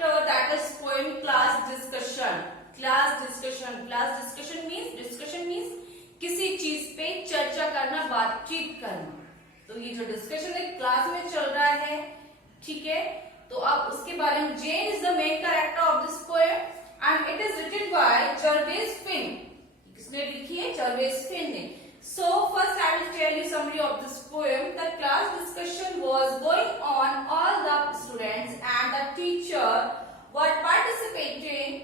chapter, that is poem class discussion. Class discussion. Class discussion means किसी चीज पे चर्चा करना, बातचीत करना. तो ये जो डिस्कशन है क्लास में चल रहा है, ठीक है. तो अब उसके बारे में, Jane is the main character of this poem and it is written by Gervase Finn. किसने लिखी है? जर्वेस फिन ने. So first I will tell you summary of this poem. The class discussion was going on. All the students and the teacher were participating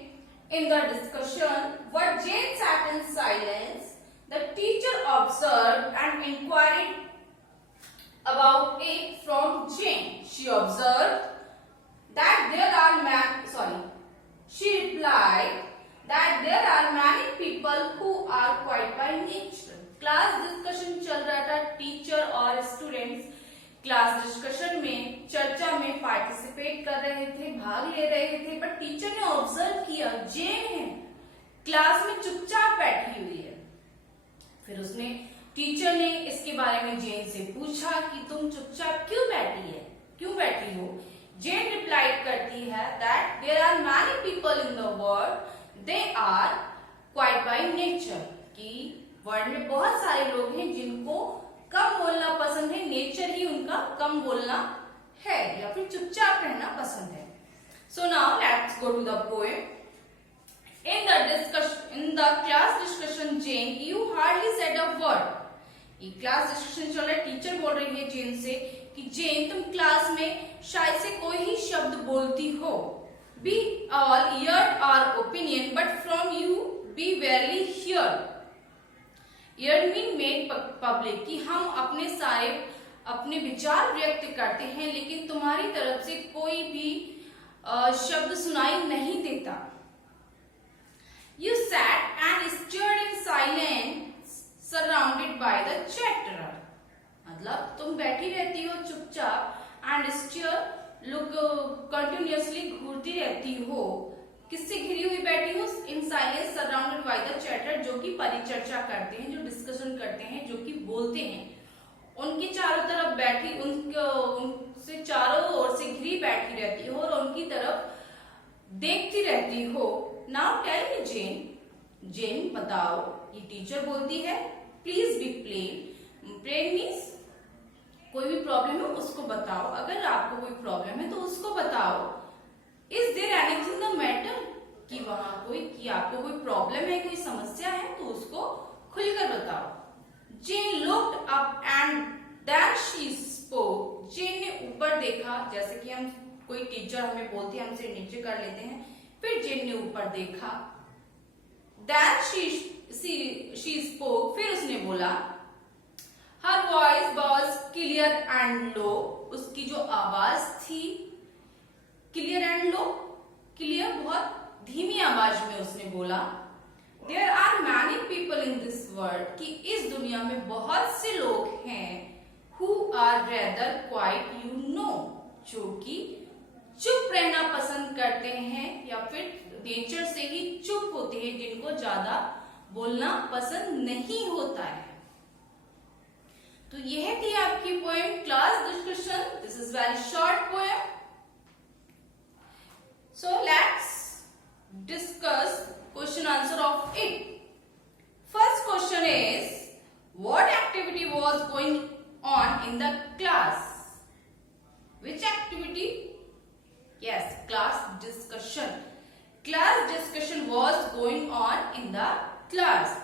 in the discussion. But Jane sat in silence. The teacher observed and inquired about it from Jane. She observed that there are She replied that there are many people who are quiet by nature. Class discussion चल रहा था. Teacher और students class discussion में, चर्चा में participate कर रहे थे, भाग ले रहे थे. बट टीचर ने ऑब्जर्व किया जेन है क्लास में चुपचाप बैठी हुई है. फिर उसने, टीचर ने इसके बारे में जेन से पूछा कि तुम चुपचाप क्यों बैठी हो. जेन रिप्लाई करती है that there are many people in the world, they are quiet by nature. कि वर्ल्ड में बहुत सारे लोग हैं जिनको कम बोलना पसंद है, नेचर ही उनका कम बोलना है या फिर चुपचाप रहना पसंद है. So now let's go to the poem. In the class discussion, Jane, you hardly said a word. ये क्लास डिस्कशन चल रहा है. टीचर बोल रही है जेन से कि जेन, तुम क्लास में शायद से कोई ही शब्द बोलती हो. We all heard our opinion, but from you we rarely hear. Heard mean made public, कि हम अपने विचार व्यक्त करते हैं, लेकिन तुम्हारी तरफ से कोई भी शब्द सुनाई नहीं देता. You sat and stared in silence, surrounded by the chatterer. मतलब तुम बैठी रहती हो चुपचाप, and stare, look, continuously घूरती रहती हो. किससे घिरी हुई बैठी हो? In silence, surrounded by the chatter, जो कि परिचर्चा करते हैं, जो डिस्कशन करते हैं, जो कि बोलते हैं. उनके चारों तरफ बैठी, उनसे चारों ओर से घिरी बैठी रहती हो और उनकी तरफ देखती रहती हो. नाउ टेल मी जेन, बताओ. ये टीचर बोलती है. Please be plain. Plain means कोई भी प्रॉब्लम है उसको बताओ. अगर आपको कोई प्रॉब्लम है तो उसको बताओ. Is there anything the matter? कि आपको कोई प्रॉब्लम है, कोई समस्या है तो उसको खुलकर बताओ. Jane looked up and then she spoke. Jane ने ऊपर देखा, जैसे कि हम कोई टीचर हमें बोलती है, हमसे नीचे कर लेते हैं. फिर Jane ने ऊपर देखा. Then she spoke. फिर उसने बोला. Her voice was clear and low. उसकी जो आवाज थी क्लियर एंड लो. क्लियर बहुत धीमी आवाज में उसने बोला. There are many people in this world, कि इस दुनिया में बहुत से लोग हैं who are rather quiet, जो कि चुप रहना पसंद करते हैं या फिर नेचर से ही चुप होते हैं, जिनको ज्यादा बोलना पसंद नहीं होता है. तो यह थी आपकी poem class discussion. This is very short poem. So let's discuss question answer of it. First question is, what activity was going on in the class? Which activity? Yes, class discussion. Class discussion was going on in the class.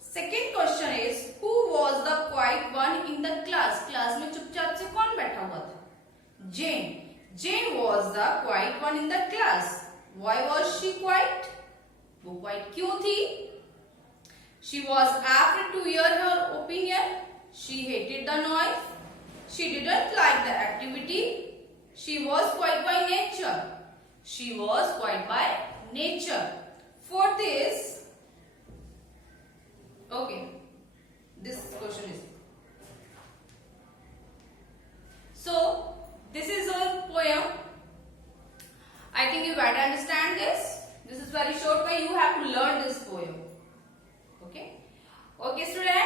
Second question is, who was the quiet one in the class? Class में चुपचाप से कौन बैठा हुआ था? Jane. Jane was the quiet one in the class. Why was she quiet? वो quiet क्यों थी? She was afraid to hear her opinion. She hated the noise. She didn't like the activity. She was quiet by nature. She was quiet by nature. Fourth is, okay, this question is, so this is a poem. I think you better understand this. This is very short, but you have to learn this poem. Okay, students.